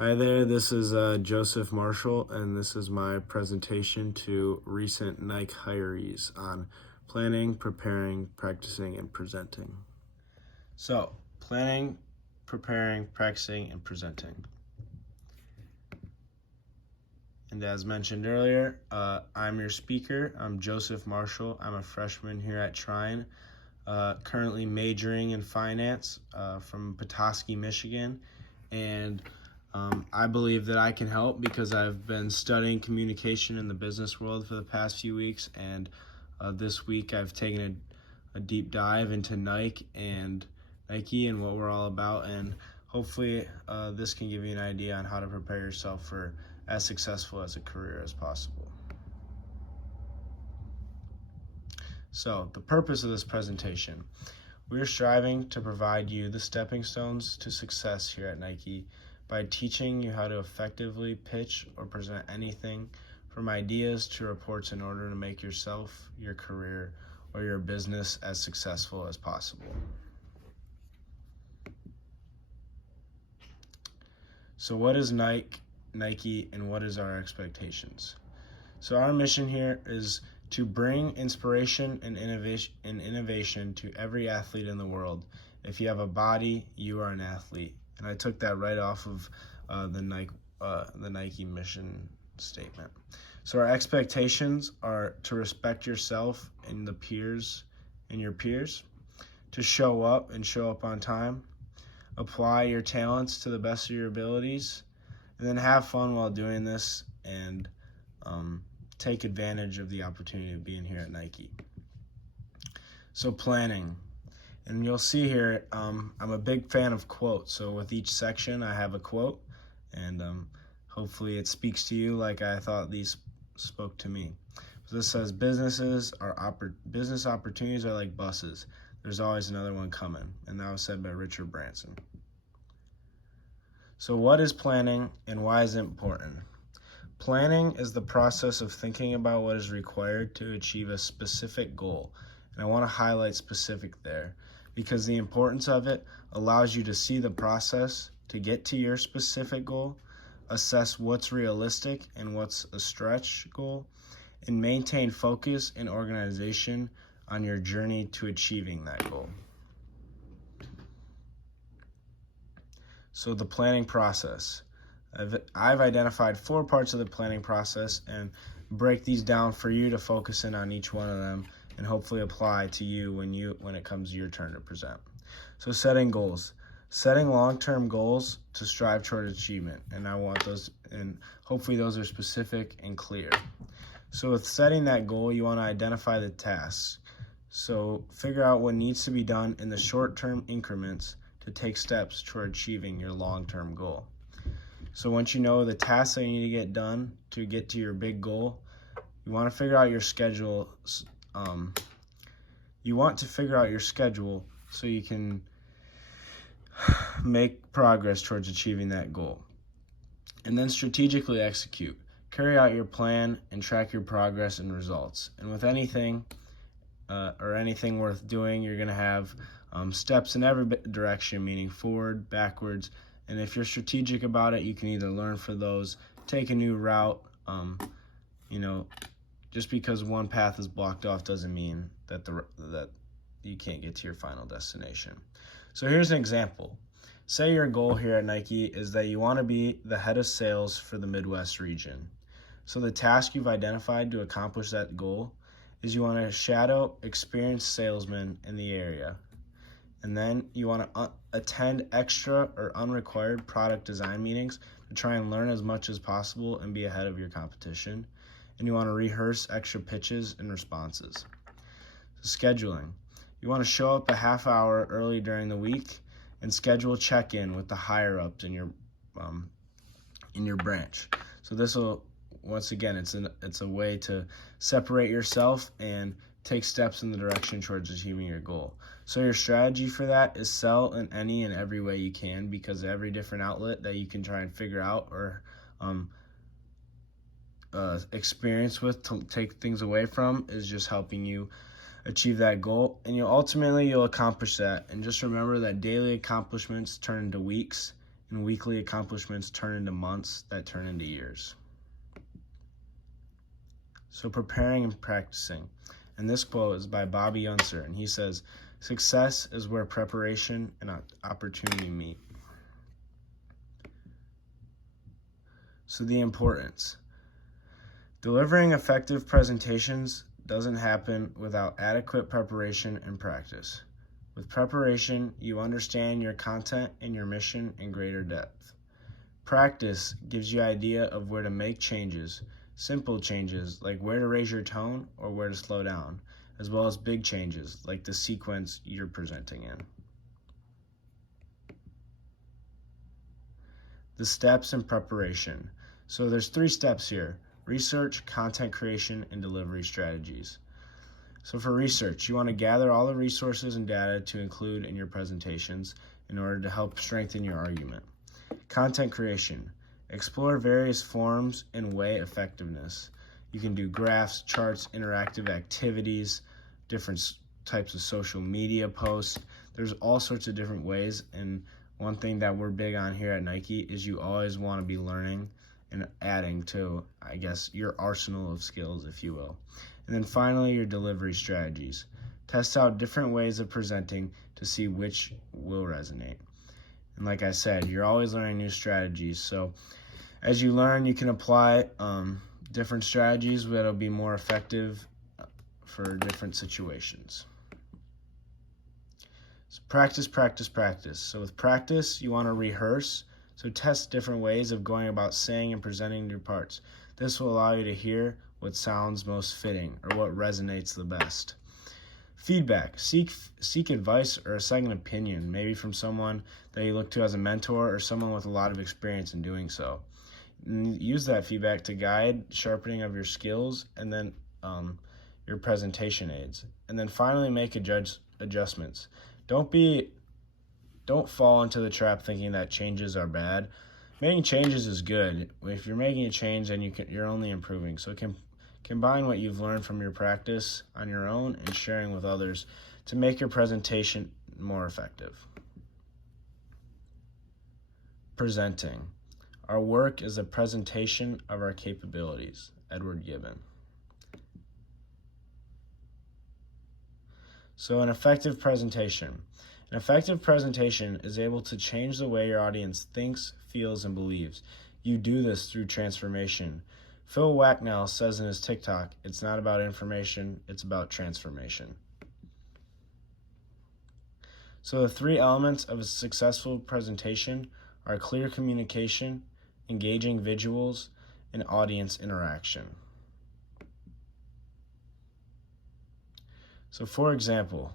Hi there, this is Joseph Marshall, and this is my presentation to recent Nike hirees on planning, preparing, practicing, and presenting. So, planning, preparing, practicing, and presenting. And as mentioned earlier, I'm your speaker. I'm Joseph Marshall. I'm a freshman here at Trine, currently majoring in finance from Petoskey, Michigan, and I believe that I can help because I've been studying communication in the business world for the past few weeks, and this week I've taken a deep dive into Nike and what we're all about, and hopefully this can give you an idea on how to prepare yourself for as successful as a career as possible. So, the purpose of this presentation. We are striving to provide you the stepping stones to success here at Nike by teaching you how to effectively pitch or present anything from ideas to reports in order to make yourself, your career, or your business as successful as possible. So what is Nike, and what is our expectations? So our mission here is to bring inspiration and innovation to every athlete in the world. If you have a body, you are an athlete. And I took that right off of the Nike mission statement. So our expectations are to respect yourself and your peers, to show up on time, apply your talents to the best of your abilities, and then have fun while doing this, and take advantage of the opportunity of being here at Nike. So planning. And you'll see here, I'm a big fan of quotes. So with each section, I have a quote, and hopefully it speaks to you like I thought these spoke to me. So this says, business opportunities are like buses. There's always another one coming. And that was said by Richard Branson. So what is planning and why is it important? Planning is the process of thinking about what is required to achieve a specific goal. And I want to highlight specific there, because the importance of it allows you to see the process to get to your specific goal, assess what's realistic and what's a stretch goal, and maintain focus and organization on your journey to achieving that goal. So the planning process. I've identified 4 parts of the planning process and break these down for you to focus in on each one of them and hopefully apply to you when it comes to your turn to present. So setting goals. Setting long-term goals to strive toward achievement, and I want those, and hopefully those are specific and clear. So with setting that goal, you want to identify the tasks. So figure out what needs to be done in the short-term increments to take steps toward achieving your long-term goal. So once you know the tasks that you need to get done to get to your big goal, you want to figure out your schedule. So you can make progress towards achieving that goal. And then strategically execute. Carry out your plan and track your progress and results. And with anything worth doing, you're going to have steps in every direction, meaning forward, backwards. And if you're strategic about it, you can either learn for those, take a new route. Just because one path is blocked off doesn't mean that you can't get to your final destination. So here's an example. Say your goal here at Nike is that you want to be the head of sales for the Midwest region. So the task you've identified to accomplish that goal is you want to shadow experienced salesmen in the area. And then you want to attend extra or unrequired product design meetings to try and learn as much as possible and be ahead of your competition. And you want to rehearse extra pitches and responses. So scheduling. You want to show up a half hour early during the week and schedule check-in with the higher-ups in your branch. So this will, once again, it's a way to separate yourself and take steps in the direction towards achieving your goal. So your strategy for that is sell in any and every way you can, because every different outlet that you can try and figure out or experience with to take things away from is just helping you achieve that goal, and you'll accomplish that. And just remember that daily accomplishments turn into weeks, and weekly accomplishments turn into months that turn into years. So preparing and practicing. And this quote is by Bobby Unser, and he says, "Success is where preparation and opportunity meet." So the importance. Delivering effective presentations doesn't happen without adequate preparation and practice. With preparation, you understand your content and your mission in greater depth. Practice gives you an idea of where to make changes, simple changes like where to raise your tone or where to slow down, as well as big changes like the sequence you're presenting in. The steps in preparation. So there's 3 steps here: research, content creation, and delivery strategies. So for research, you want to gather all the resources and data to include in your presentations in order to help strengthen your argument. Content creation. Explore various forms and weigh effectiveness. You can do graphs, charts, interactive activities, different types of social media posts. There's all sorts of different ways, and one thing that we're big on here at Nike is you always want to be learning and adding to, I guess, your arsenal of skills, if you will. And then finally, your delivery strategies. Test out different ways of presenting to see which will resonate. And like I said, you're always learning new strategies. So as you learn, you can apply different strategies that'll be more effective for different situations. So practice, practice, practice. So with practice, you want to rehearse. So test different ways of going about saying and presenting your parts. This will allow you to hear what sounds most fitting or what resonates the best. Feedback. Seek advice or a second opinion, maybe from someone that you look to as a mentor or someone with a lot of experience in doing so. And use that feedback to guide sharpening of your skills and then your presentation aids. And then finally, make adjustments. Don't fall into the trap thinking that changes are bad. Making changes is good. If you're making a change, then you're only improving. So combine what you've learned from your practice on your own and sharing with others to make your presentation more effective. Presenting. Our work is a presentation of our capabilities. Edward Gibbon. So an effective presentation. An effective presentation is able to change the way your audience thinks, feels, and believes. You do this through transformation. Phil Wacknell says in his TikTok, "It's not about information, it's about transformation." So the 3 elements of a successful presentation are clear communication, engaging visuals, and audience interaction. So for example,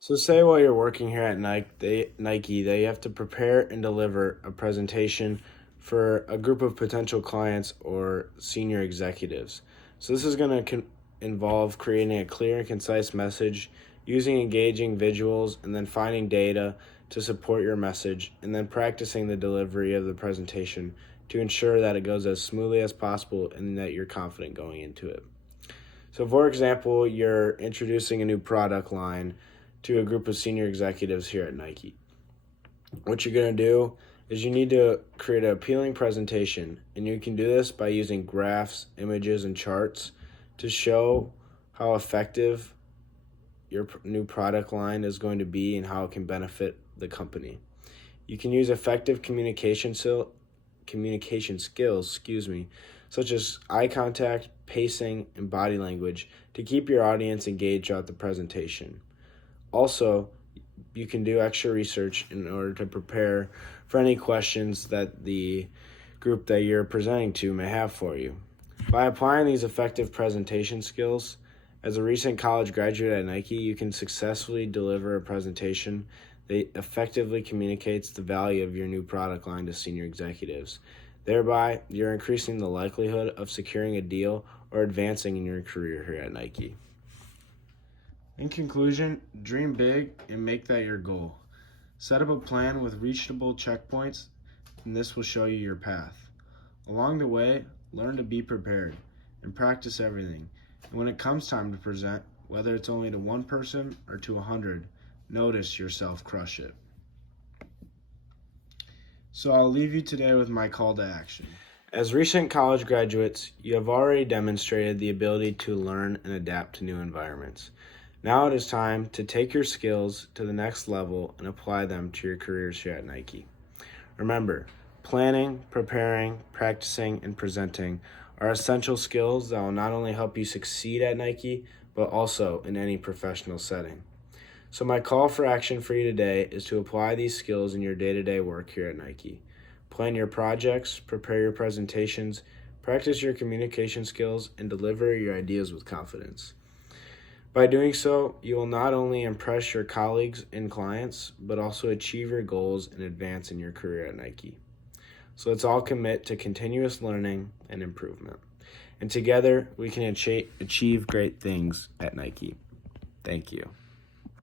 say while you're working here at Nike, they have to prepare and deliver a presentation for a group of potential clients or senior executives. So this is going to involve creating a clear and concise message, using engaging visuals, and then finding data to support your message, and then practicing the delivery of the presentation to ensure that it goes as smoothly as possible and that you're confident going into it. So for example, you're introducing a new product line to a group of senior executives here at Nike. What you're going to do is you need to create an appealing presentation, and you can do this by using graphs, images, and charts to show how effective your new product line is going to be and how it can benefit the company. You can use effective communication skills, such as eye contact, pacing, and body language to keep your audience engaged throughout the presentation. Also, you can do extra research in order to prepare for any questions that the group that you're presenting to may have for you. By applying these effective presentation skills, as a recent college graduate at Nike, you can successfully deliver a presentation that effectively communicates the value of your new product line to senior executives. Thereby, you're increasing the likelihood of securing a deal or advancing in your career here at Nike. In conclusion, dream big and make that your goal. Set up a plan with reachable checkpoints, and this will show you your path. Along the way, learn to be prepared and practice everything. And when it comes time to present, whether it's only to one person or to 100, notice yourself crush it. So I'll leave you today with my call to action. As recent college graduates, you have already demonstrated the ability to learn and adapt to new environments. Now it is time to take your skills to the next level and apply them to your careers here at Nike. Remember, planning, preparing, practicing, and presenting are essential skills that will not only help you succeed at Nike, but also in any professional setting. So my call for action for you today is to apply these skills in your day-to-day work here at Nike. Plan your projects, prepare your presentations, practice your communication skills, and deliver your ideas with confidence. By doing so, you will not only impress your colleagues and clients, but also achieve your goals and advance in your career at Nike. So let's all commit to continuous learning and improvement. And together, we can achieve great things at Nike. Thank you.